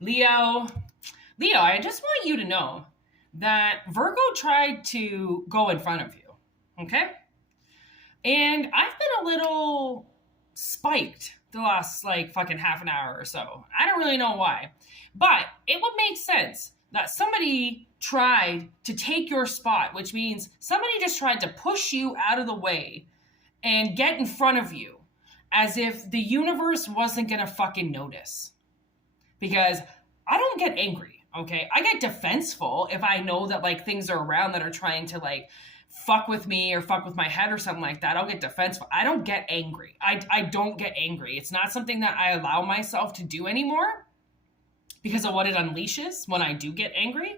Leo, I just want you to know that Virgo tried to go in front of you, okay? And I've been a little spiked the last like fucking half an hour or so. I don't really know why, but it would make sense that somebody tried to take your spot, which means somebody just tried to push you out of the way and get in front of you as if the universe wasn't gonna fucking notice. Because I don't get angry, okay? I get defenseful if I know that like things are around that are trying to like fuck with me or fuck with my head or something like that. I'll get defensive. I don't get angry. I don't get angry. It's not something that I allow myself to do anymore because of what it unleashes when I do get angry.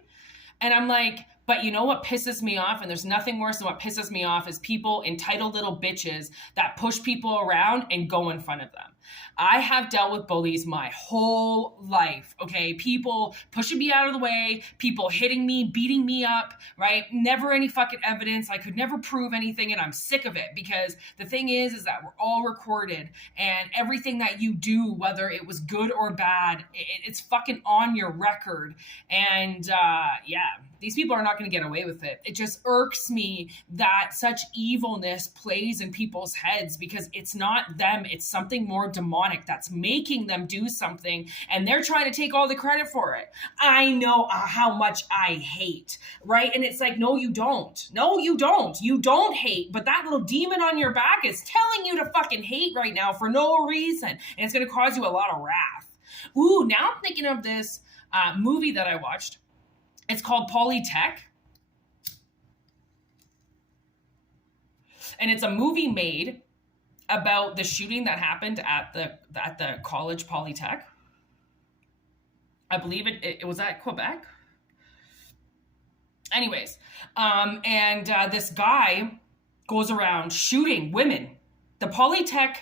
And I'm like, but you know what pisses me off? And there's nothing worse than what pisses me off is people, entitled little bitches that push people around and go in front of them. I have dealt with bullies my whole life, okay? People pushing me out of the way, people hitting me, beating me up, right? Never any fucking evidence. I could never prove anything, and I'm sick of it because the thing is that we're all recorded, and everything that you do, whether it was good or bad, it's fucking on your record. And yeah, these people are not going to get away with it. It just irks me that such evilness plays in people's heads because it's not them. It's something more demonic that's making them do something, and they're trying to take all the credit for it. I know how much I hate, right? And it's like, no, you don't. No, you don't. You don't hate, but that little demon on your back is telling you to fucking hate right now for no reason, and it's going to cause you a lot of wrath. Ooh, now I'm thinking of this movie that I watched. It's called Polytech. And it's a movie made about the shooting that happened at the college Polytech. I believe it was at Quebec. Anyways, this guy goes around shooting women. The Polytech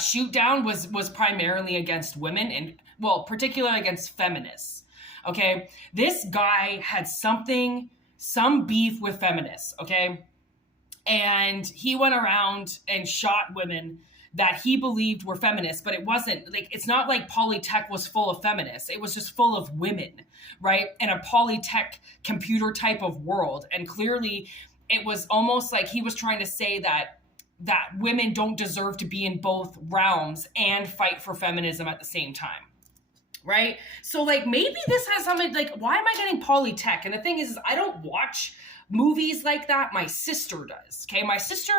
shoot down was primarily against women and, well, particularly against feminists. Okay, this guy had some beef with feminists, okay? And he went around and shot women that he believed were feminists, but it wasn't. Like, it's not like Polytech was full of feminists. It was just full of women, right? In a Polytech computer type of world. And clearly it was almost like he was trying to say that women don't deserve to be in both realms and fight for feminism at the same time. Right? So like maybe this has something like, why am I getting Polytech? And the thing is I don't watch movies like that. My sister does. Okay. My sister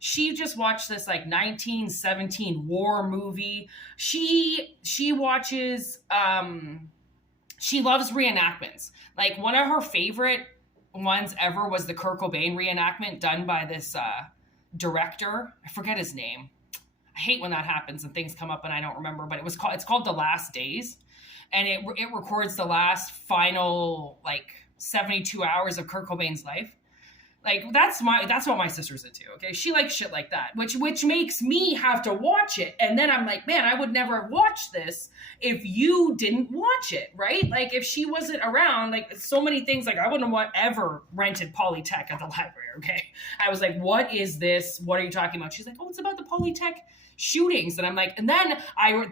she just watched this like 1917 war movie. She watches, she loves reenactments. Like one of her favorite ones ever was the Kurt Cobain reenactment done by this director. I forget his name. I hate when that happens and things come up and I don't remember, but it's called The Last Days, and it records the last final like 72 hours of Kurt Cobain's life. Like that's what my sister's into. Okay, she likes shit like that, which makes me have to watch it, and then I'm like, man, I would never watch this if you didn't watch it, right? Like if she wasn't around, like so many things. Like I wouldn't have ever rented Polytech at the library. Okay, I was like, what is this? What are you talking about? She's like, oh, it's about the Polytech shootings. And I'm like, and then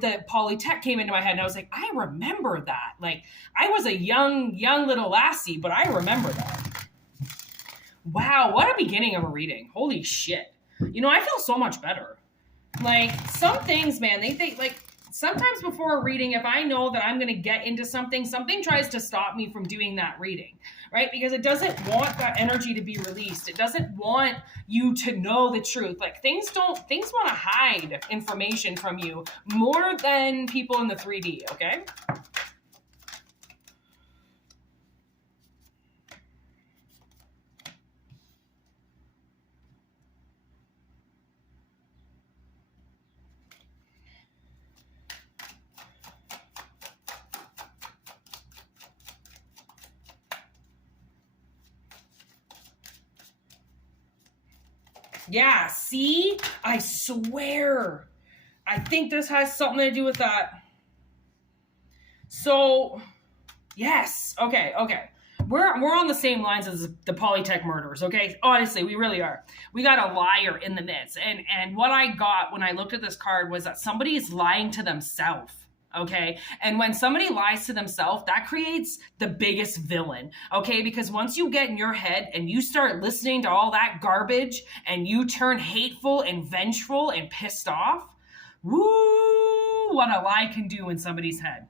the Polytech came into my head and I was like, I remember that. Like I was a young little lassie, but I remember that. Wow, what a beginning of a reading. Holy shit. You know, I feel so much better. Like some things, man, they think like sometimes before a reading, if I know that I'm going to get into something tries to stop me from doing that reading, right? Because it doesn't want that energy to be released. It doesn't want you to know the truth. Like things want to hide information from you more than people in the 3D, okay? Yeah, see? I swear. I think this has something to do with that. So, yes. Okay. We're on the same lines as the Polytech murders, okay? Honestly, we really are. We got a liar in the midst. And what I got when I looked at this card was that somebody is lying to themselves, Okay. And when somebody lies to themselves, that creates the biggest villain. Okay. Because once you get in your head and you start listening to all that garbage and you turn hateful and vengeful and pissed off, woo, what a lie can do in somebody's head.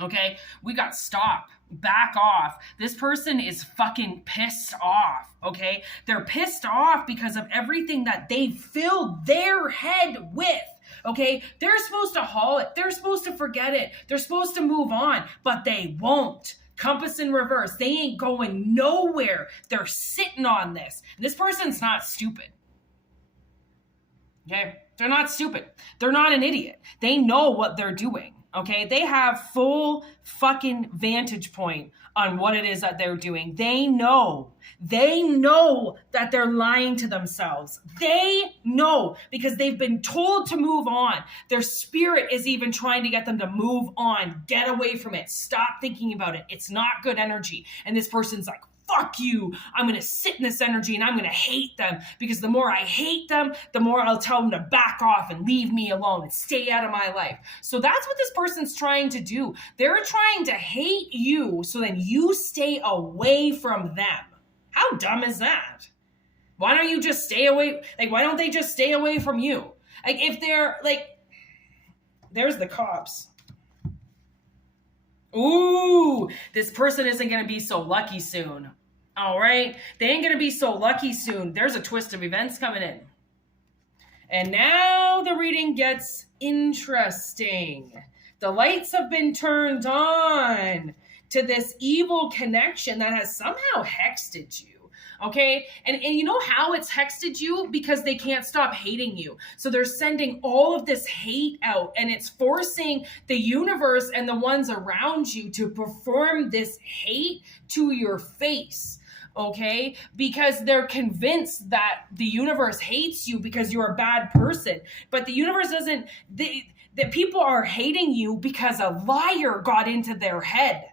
Okay. We got stop. Back off. This person is fucking pissed off. Okay. They're pissed off because of everything that they filled their head with. Okay, they're supposed to haul it. They're supposed to forget it. They're supposed to move on, but they won't. Compass in reverse. They ain't going nowhere. They're sitting on this. And this person's not stupid. Okay, they're not stupid. They're not an idiot. They know what they're doing. Okay, they have full fucking vantage point on what it is that they're doing. They know that they're lying to themselves. They know because they've been told to move on. Their spirit is even trying to get them to move on, get away from it, stop thinking about it. It's not good energy. And this person's like, fuck you. I'm going to sit in this energy and I'm going to hate them because the more I hate them, the more I'll tell them to back off and leave me alone and stay out of my life. So that's what this person's trying to do. They're trying to hate you so then you stay away from them. How dumb is that? Why don't you just stay away? Like, why don't they just stay away from you? Like, if they're like, there's the cops. Ooh, this person isn't going to be so lucky soon. All right. They ain't going to be so lucky soon. There's a twist of events coming in. And now the reading gets interesting. The lights have been turned on to this evil connection that has somehow hexted you. Okay. And you know how it's hexted you? Because they can't stop hating you. So they're sending all of this hate out and it's forcing the universe and the ones around you to perform this hate to your face. Okay. Because they're convinced that the universe hates you because you're a bad person. But the universe doesn't, that people are hating you because a liar got into their head.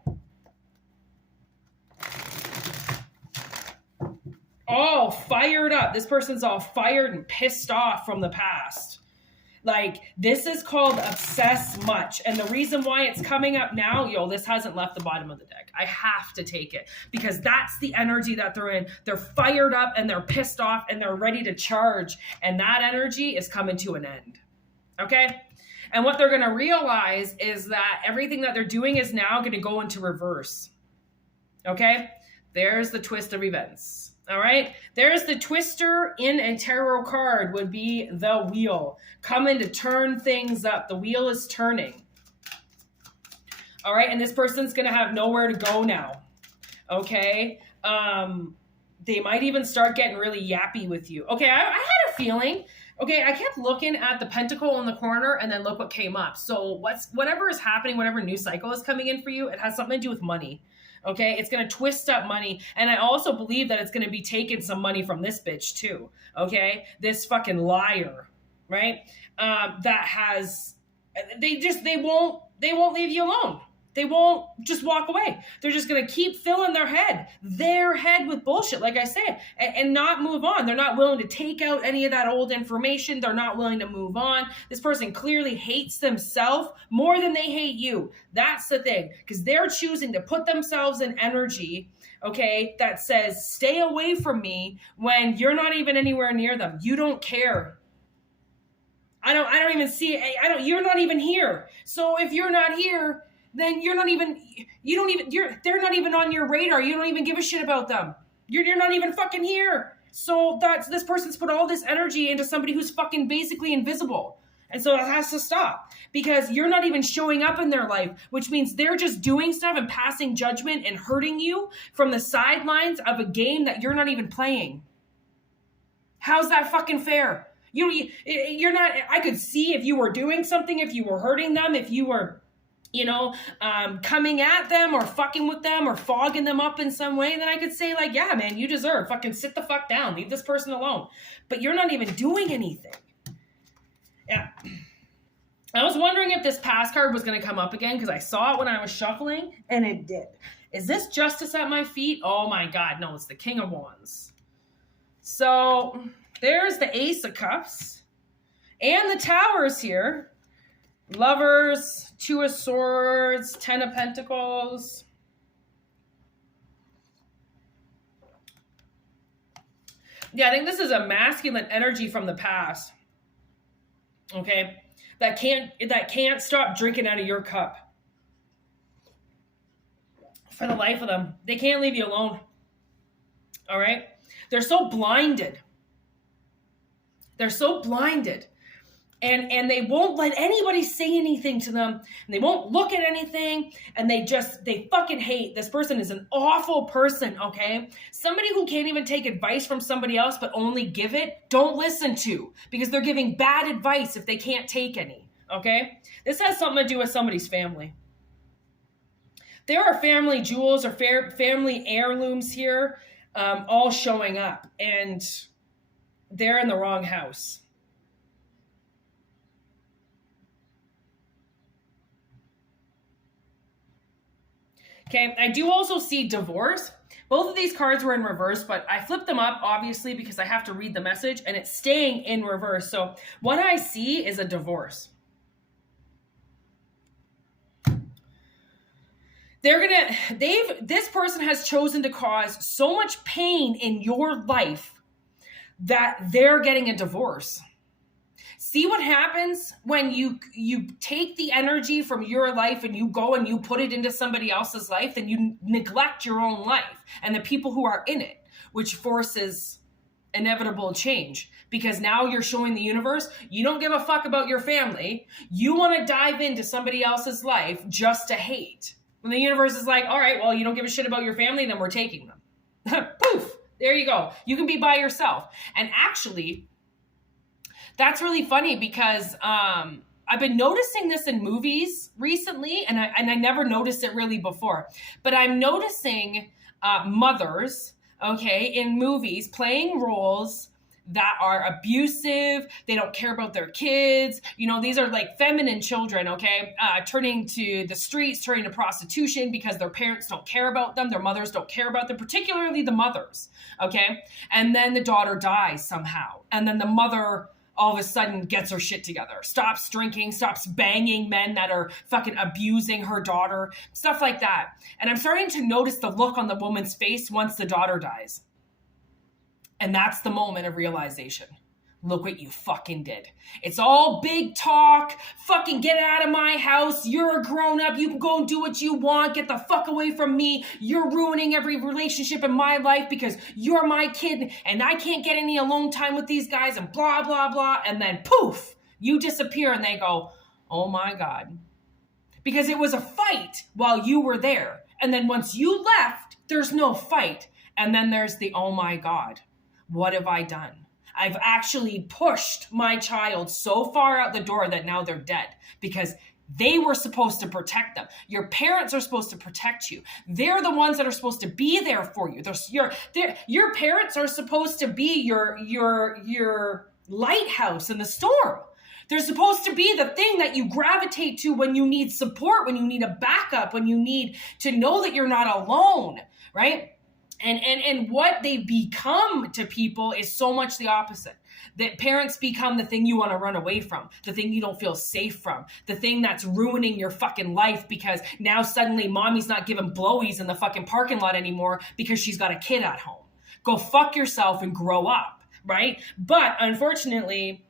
All fired up. This person's all fired and pissed off from the past. Like, this is called obsess much. And the reason why it's coming up now, this hasn't left the bottom of the deck. I have to take it because that's the energy that they're in. They're fired up and they're pissed off and they're ready to charge. And that energy is coming to an end. Okay? And what they're going to realize is that everything that they're doing is now going to go into reverse. Okay? There's the twist of events. All right. There's the twister in a tarot card would be the wheel coming to turn things up. The wheel is turning. All right. And this person's going to have nowhere to go now. Okay. They might even start getting really yappy with you. Okay. I had a feeling. Okay. I kept looking at the pentacle in the corner and then look what came up. So whatever is happening, whatever new cycle is coming in for you, it has something to do with money. Okay, it's going to twist up money. And I also believe that it's going to be taking some money from this bitch too. Okay, this fucking liar, right? That has, they won't leave you alone. They won't just walk away. They're just going to keep filling their head with bullshit, like I said, and not move on. They're not willing to take out any of that old information. They're not willing to move on. This person clearly hates themselves more than they hate you. That's the thing, because they're choosing to put themselves in energy, okay, that says, stay away from me when you're not even anywhere near them. You don't care. I don't even see it. You're not even here. So if you're not here, then they're not even on your radar. You don't even give a shit about them. You're not even fucking here. So this person's put all this energy into somebody who's fucking basically invisible. And so it has to stop because you're not even showing up in their life, which means they're just doing stuff and passing judgment and hurting you from the sidelines of a game that you're not even playing. How's that fucking fair? You're not, I could see if you were doing something, if you were hurting them, if you were, coming at them or fucking with them or fogging them up in some way, then I could say like, yeah, man, you deserve, fucking sit the fuck down. Leave this person alone. But you're not even doing anything. Yeah. I was wondering if this past card was going to come up again because I saw it when I was shuffling and it did. Is this justice at my feet? Oh my God. No, it's the King of Wands. So there's the Ace of Cups and the Towers here. Lovers, Two of Swords, Ten of Pentacles. Yeah, I think this is a masculine energy from the past. Okay? That can't stop drinking out of your cup. For the life of them. They can't leave you alone. All right? They're so blinded. They're so blinded. And they won't let anybody say anything to them. And they won't look at anything. And they fucking hate. This person is an awful person, okay? Somebody who can't even take advice from somebody else but only give it, don't listen to. Because they're giving bad advice if they can't take any, okay? This has something to do with somebody's family. There are family jewels or family heirlooms here all showing up. And they're in the wrong house. Okay, I do also see divorce. Both of these cards were in reverse, but I flipped them up, obviously, because I have to read the message, and it's staying in reverse. So what I see is a divorce. This person has chosen to cause so much pain in your life that they're getting a divorce. See what happens when you take the energy from your life and you go and you put it into somebody else's life, and you neglect your own life and the people who are in it, which forces inevitable change. Because now you're showing the universe, you don't give a fuck about your family. You want to dive into somebody else's life just to hate. When the universe is like, all right, well, you don't give a shit about your family, then we're taking them. Poof, there you go. You can be by yourself. And actually, that's really funny because I've been noticing this in movies recently, and I never noticed it really before. But I'm noticing mothers, okay, in movies playing roles that are abusive. They don't care about their kids. You know, these are like feminine children, okay, turning to the streets, turning to prostitution because their parents don't care about them. Their mothers don't care about them, particularly the mothers, okay? And then the daughter dies somehow. And then the mother all of a sudden gets her shit together, stops drinking, stops banging men that are fucking abusing her daughter, stuff like that. And I'm starting to notice the look on the woman's face once the daughter dies. And that's the moment of realization. Look what you fucking did. It's all big talk. Fucking get out of my house. You're a grown up. You can go and do what you want. Get the fuck away from me. You're ruining every relationship in my life because you're my kid and I can't get any alone time with these guys and blah, blah, blah. And then poof, you disappear and they go, oh my God. Because it was a fight while you were there. And then once you left, there's no fight. And then there's the, oh my God, what have I done? I've actually pushed my child so far out the door that now they're dead because they were supposed to protect them. Your parents are supposed to protect you. They're the ones that are supposed to be there for you. Your parents are supposed to be your lighthouse in the storm. They're supposed to be the thing that you gravitate to when you need support, when you need a backup, when you need to know that you're not alone, right? And what they become to people is so much the opposite. That parents become the thing you want to run away from, the thing you don't feel safe from, the thing that's ruining your fucking life because now suddenly mommy's not giving blowies in the fucking parking lot anymore because she's got a kid at home. Go fuck yourself and grow up, right? But unfortunately,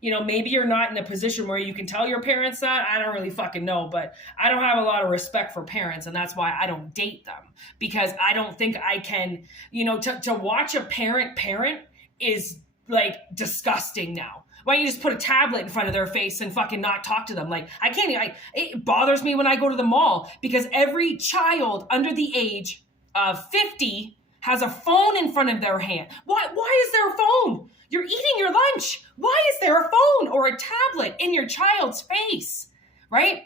you know, maybe you're not in a position where you can tell your parents that. I don't really fucking know, but I don't have a lot of respect for parents, and that's why I don't date them, because I don't think I can, you know, to watch a parent is like disgusting now. Why don't you just put a tablet in front of their face and fucking not talk to them? Like, it bothers me when I go to the mall because every child under the age of 50 has a phone in front of their hand. Why is there a phone? You're eating your lunch. Why is there a phone or a tablet in your child's face, right?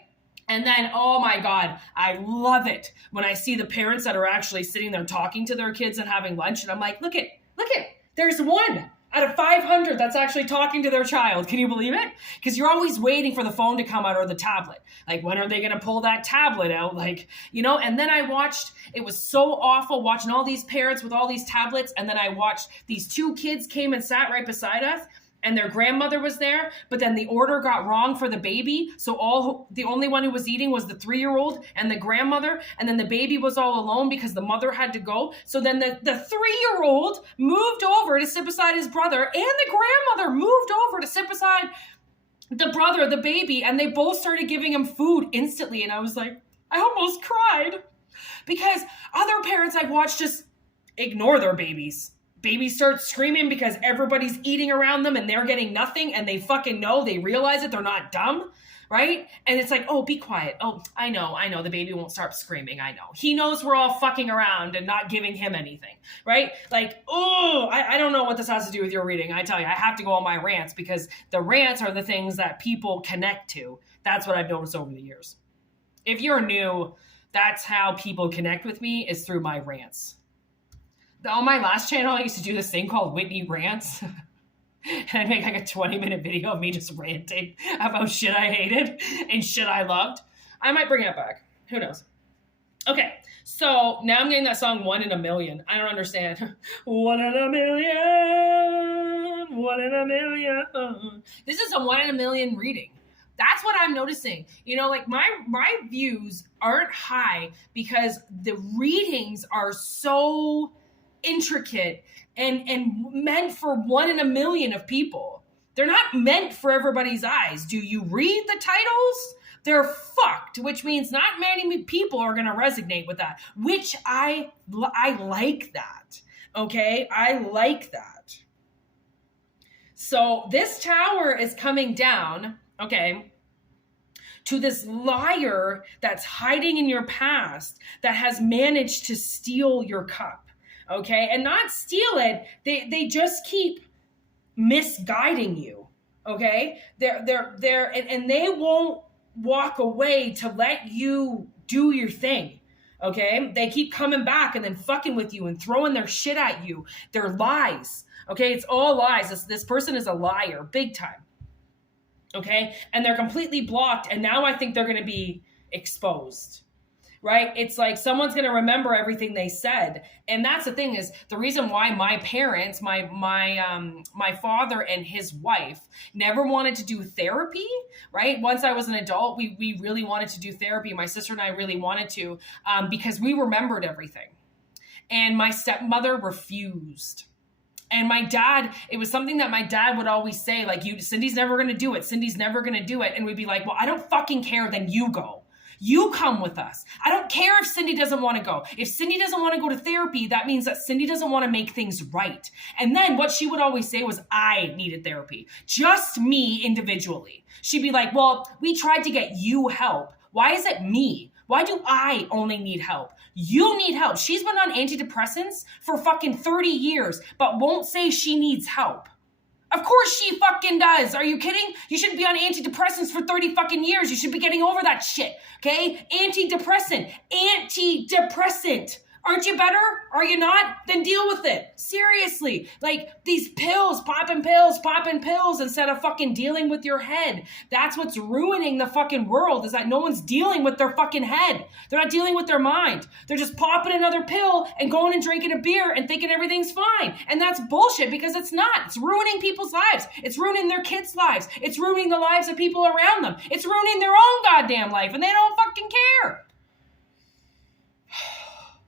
And then, oh my God, I love it when I see the parents that are actually sitting there talking to their kids and having lunch. And I'm like, look it, there's one out of 500 that's actually talking to their child. Can you believe it? Because you're always waiting for the phone to come out or the tablet. Like, when are they going to pull that tablet out? Like, you know, and then I watched, it was so awful watching all these parents with all these tablets. And then I watched these two kids came and sat right beside us. and their grandmother was there, but then the order got wrong for the baby. So the only one who was eating was the 3-year-old and the grandmother. And then the baby was all alone because the mother had to go. So then the 3-year-old moved over to sit beside his brother, and the grandmother moved over to sit beside the brother, the baby, and they both started giving him food instantly. And I was like, I almost cried, because other parents I've watched just ignore their babies. Babies start screaming because everybody's eating around them and they're getting nothing, and they fucking know, they realize it, they're not dumb, right? And it's like, oh, be quiet. Oh, I know, the baby won't start screaming. I know. He knows we're all fucking around and not giving him anything, right? Like, oh, I don't know what this has to do with your reading. I tell you, I have to go on my rants, because the rants are the things that people connect to. That's what I've noticed over the years. If you're new, that's how people connect with me, is through my rants. On my last channel, I used to do this thing called Whitney Rants. And I'd make like a 20-minute video of me just ranting about shit I hated and shit I loved. I might bring it back. Who knows? Okay, so now I'm getting that song 1 in a Million. I don't understand. 1 in a million, 1 in a million. This is a 1 in a million reading. That's what I'm noticing. You know, like my views aren't high because the readings are so intricate and meant for 1 in a million of people. They're not meant for everybody's eyes. Do you read the titles? They're fucked, which means not many people are going to resonate with that, which I like that. Okay? I like that. So this tower is coming down, okay, to this liar that's hiding in your past, that has managed to steal your cup. Okay, and not steal it. They just keep misguiding you. Okay, they're and they won't walk away to let you do your thing. Okay, they keep coming back and then fucking with you and throwing their shit at you. They're lies. Okay, it's all lies. This person is a liar, big time. Okay, and they're completely blocked. And now I think they're going to be exposed. Right? It's like someone's going to remember everything they said. And that's the thing, is the reason why my parents, my father and his wife never wanted to do therapy, right? Once I was an adult, we really wanted to do therapy. My sister and I really wanted to, because we remembered everything. And my stepmother refused. And my dad, it was something that my dad would always say, like, Cindy's never going to do it. Cindy's never going to do it. And we'd be like, well, I don't fucking care. Then you go. You come with us. I don't care if Cindy doesn't want to go. If Cindy doesn't want to go to therapy, that means that Cindy doesn't want to make things right. And then what she would always say was, I needed therapy. Just me individually. She'd be like, well, we tried to get you help. Why is it me? Why do I only need help? You need help. She's been on antidepressants for fucking 30 years, but won't say she needs help. Of course she fucking does. Are you kidding? You shouldn't be on antidepressants for 30 fucking years. You should be getting over that shit, okay? Antidepressant. Aren't you better? Are you not? Then deal with it. Seriously. Like, these pills, popping pills instead of fucking dealing with your head. That's what's ruining the fucking world, is that no one's dealing with their fucking head. They're not dealing with their mind. They're just popping another pill and going and drinking a beer and thinking everything's fine. And that's bullshit, because it's not. It's ruining people's lives. It's ruining their kids' lives. It's ruining the lives of people around them. It's ruining their own goddamn life, and they don't fucking care.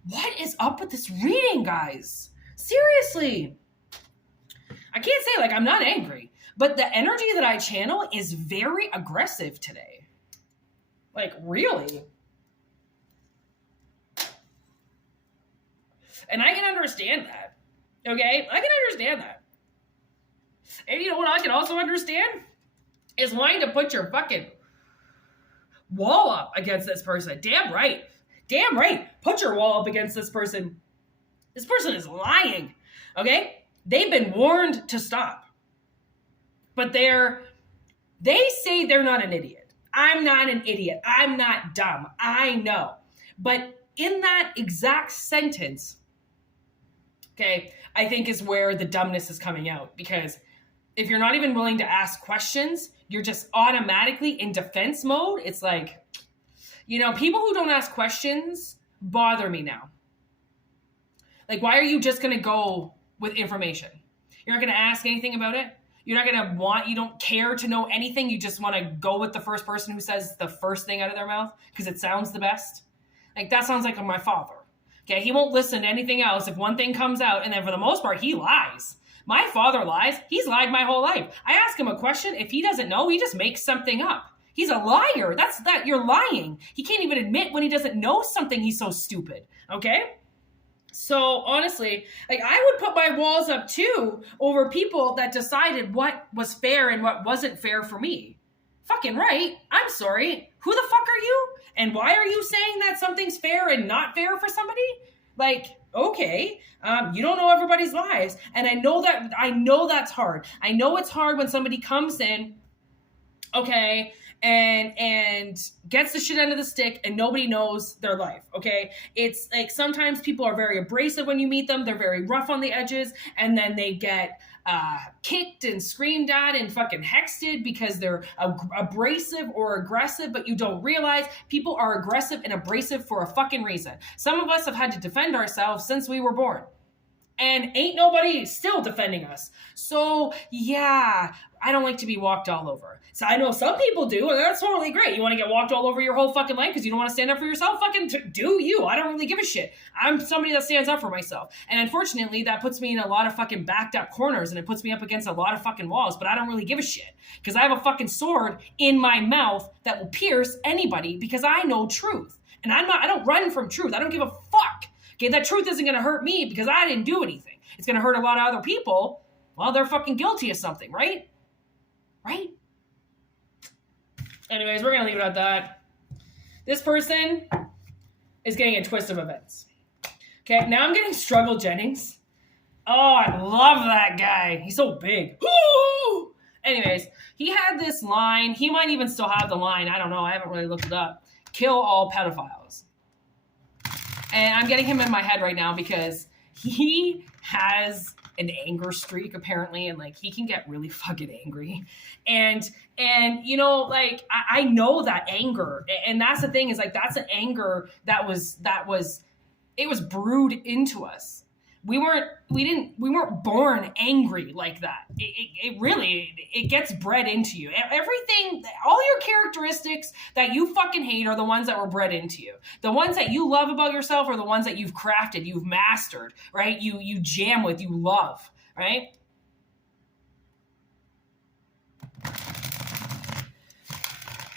What is up with this reading, guys? Seriously. I can't say, like, I'm not angry, but the energy that I channel is very aggressive today. Like, really. And I can understand that. Okay? I can understand that. And you know what I can also understand? Is wanting to put your fucking wall up against this person. Damn right. Damn right. Put your wall up against this person. This person is lying. Okay? They've been warned to stop. But they say they're not an idiot. I'm not an idiot. I'm not dumb. I know. But in that exact sentence, okay, I think is where the dumbness is coming out. Because if you're not even willing to ask questions, you're just automatically in defense mode. It's like, you know, people who don't ask questions bother me now. Like, why are you just going to go with information? You're not going to ask anything about it? You're not going to you don't care to know anything. You just want to go with the first person who says the first thing out of their mouth because it sounds the best. Like, that sounds like my father. Okay, he won't listen to anything else if one thing comes out, and then for the most part, he lies. My father lies. He's lied my whole life. I ask him a question. If he doesn't know, he just makes something up. He's a liar. You're lying. He can't even admit when he doesn't know something. He's so stupid. Okay? So honestly, like, I would put my walls up too over people that decided what was fair and what wasn't fair for me. Fucking right. I'm sorry. Who the fuck are you? And why are you saying that something's fair and not fair for somebody? Like, okay, you don't know everybody's lives. And I know that's hard. I know it's hard when somebody comes in, okay, and gets the shit end of the stick and nobody knows their life, okay? It's like sometimes people are very abrasive when you meet them. They're very rough on the edges, and then they get kicked and screamed at and fucking hexted because they're abrasive or aggressive, but you don't realize people are aggressive and abrasive for a fucking reason. Some of us have had to defend ourselves since we were born. And ain't nobody still defending us. So, yeah, I don't like to be walked all over. So I know some people do, and that's totally great. You want to get walked all over your whole fucking life because you don't want to stand up for yourself? Fucking do you. I don't really give a shit. I'm somebody that stands up for myself. And unfortunately, that puts me in a lot of fucking backed up corners, and it puts me up against a lot of fucking walls, but I don't really give a shit because I have a fucking sword in my mouth that will pierce anybody because I know truth. And I don't run from truth. I don't give a fuck. Okay, that truth isn't going to hurt me because I didn't do anything. It's going to hurt a lot of other people. Well, they're fucking guilty of something, right? Right? Anyways, we're going to leave it at that. This person is getting a twist of events. Okay, now I'm getting Struggle Jennings. Oh, I love that guy. He's so big. Ooh! Anyways, he had this line. He might even still have the line. I don't know. I haven't really looked it up. Kill all pedophiles. And I'm getting him in my head right now because he has an anger streak apparently, and like he can get really fucking angry. And you know, like I know that anger, and that's the thing is like that's an anger that was it was brewed into us. We weren't born angry like that. It really gets bred into you. Everything, all your characteristics that you fucking hate are the ones that were bred into you. The ones that you love about yourself are the ones that you've crafted, you've mastered, right? You jam with, you love, right?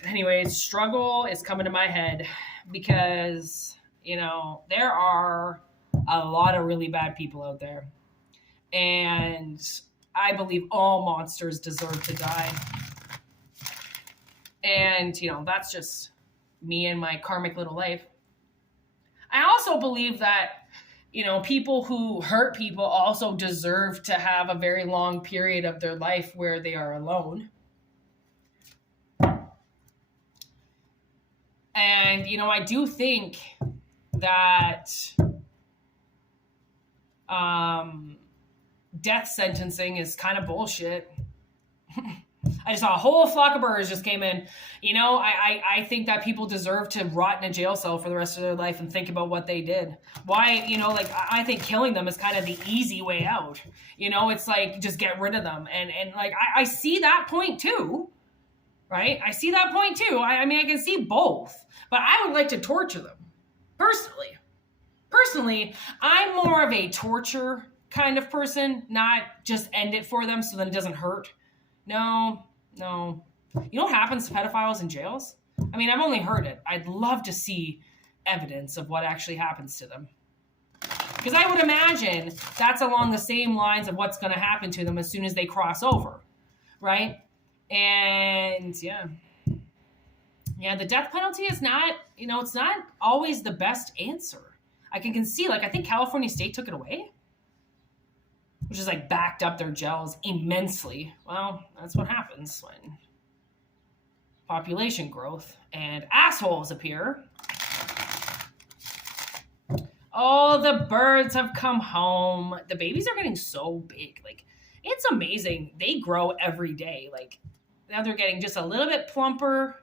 Anyways, struggle is coming to my head because, you know, there are a lot of really bad people out there. And I believe all monsters deserve to die. And, you know, that's just me and my karmic little life. I also believe that, you know, people who hurt people also deserve to have a very long period of their life where they are alone. And, you know, I do think that death sentencing is kind of bullshit. I just saw a whole flock of birds just came in. You know, I think that people deserve to rot in a jail cell for the rest of their life and think about what they did. Why, you know, like I think killing them is kind of the easy way out. You know, it's like just get rid of them. And like I see that point too. Right? I see that point too. I mean, I can see both. But I would like to torture them. Personally, I'm more of a torture kind of person, not just end it for them so that it doesn't hurt. No. You know what happens to pedophiles in jails? I mean, I've only heard it. I'd love to see evidence of what actually happens to them. Because I would imagine that's along the same lines of what's going to happen to them as soon as they cross over, right? And yeah, the death penalty is not, you know, it's not always the best answer. I can see, like, I think California State took it away, which is like backed up their jails immensely. Well, that's what happens when population growth and assholes appear. Oh, the birds have come home. The babies are getting so big. Like, it's amazing. They grow every day. Like, now they're getting just a little bit plumper.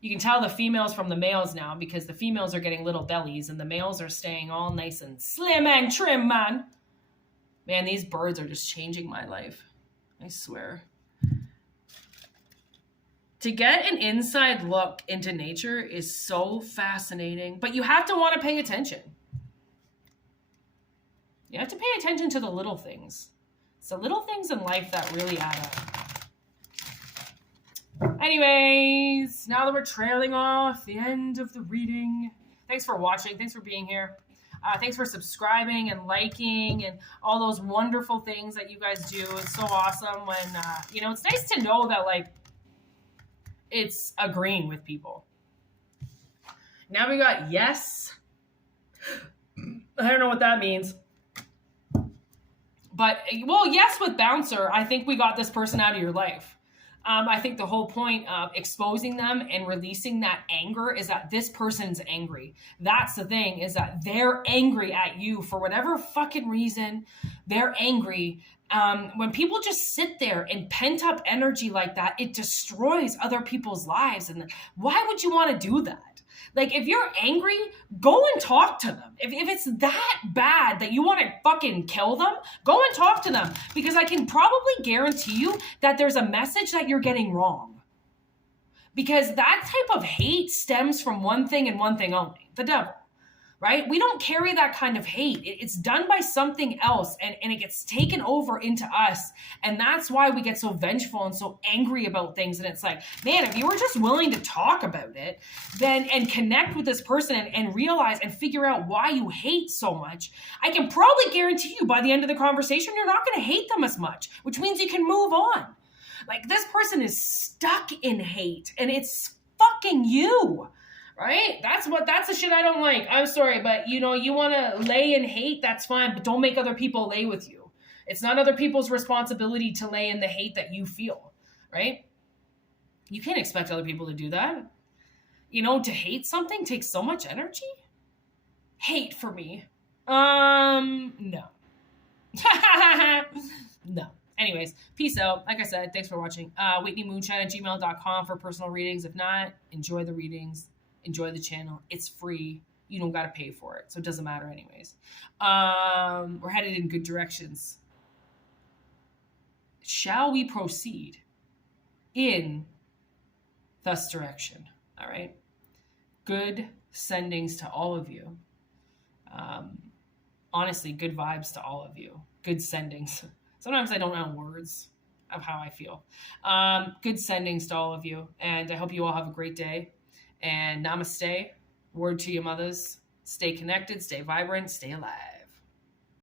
You can tell the females from the males now because the females are getting little bellies and the males are staying all nice and slim and trim, man. Man, these birds are just changing my life. I swear. To get an inside look into nature is so fascinating, but you have to want to pay attention. You have to pay attention to the little things. It's the little things in life that really add up. Anyways, now that we're trailing off the end of the reading, thanks for watching. Thanks for being here. Thanks for subscribing and liking and all those wonderful things that you guys do. It's so awesome when, it's nice to know that, like, it's agreeing with people. Now we got yes. I don't know what that means. But, well, yes with bouncer, I think we got this person out of your life. I think the whole point of exposing them and releasing that anger is that this person's angry. That's the thing, is that they're angry at you for whatever fucking reason. They're angry. When people just sit there in pent up energy like that, it destroys other people's lives. And why would you want to do that? Like, if you're angry, go and talk to them. If it's that bad that you want to fucking kill them, go and talk to them. Because I can probably guarantee you that there's a message that you're getting wrong. Because that type of hate stems from one thing and one thing only, the devil. Right? We don't carry that kind of hate. It's done by something else, and it gets taken over into us. And that's why we get so vengeful and so angry about things. And it's like, man, if you were just willing to talk about it then and connect with this person and realize and figure out why you hate so much, I can probably guarantee you by the end of the conversation, you're not going to hate them as much, which means you can move on. Like, this person is stuck in hate, and it's fucking you. Right? That's the shit I don't like. I'm sorry, but you want to lay in hate, that's fine, but don't make other people lay with you. It's not other people's responsibility to lay in the hate that you feel, right? You can't expect other people to do that. To hate something takes so much energy. Hate for me. No. No. Anyways, peace out. Like I said, thanks for watching. whitneymoonshine@gmail.com for personal readings. If not, enjoy the readings. Enjoy the channel. It's free. You don't got to pay for it. So it doesn't matter anyways. We're headed in good directions. Shall we proceed in thus direction? All right. Good sendings to all of you. Honestly, good vibes to all of you. Good sendings. Sometimes I don't know words of how I feel. Good sendings to all of you. And I hope you all have a great day. And namaste, word to your mothers, stay connected, stay vibrant, stay alive.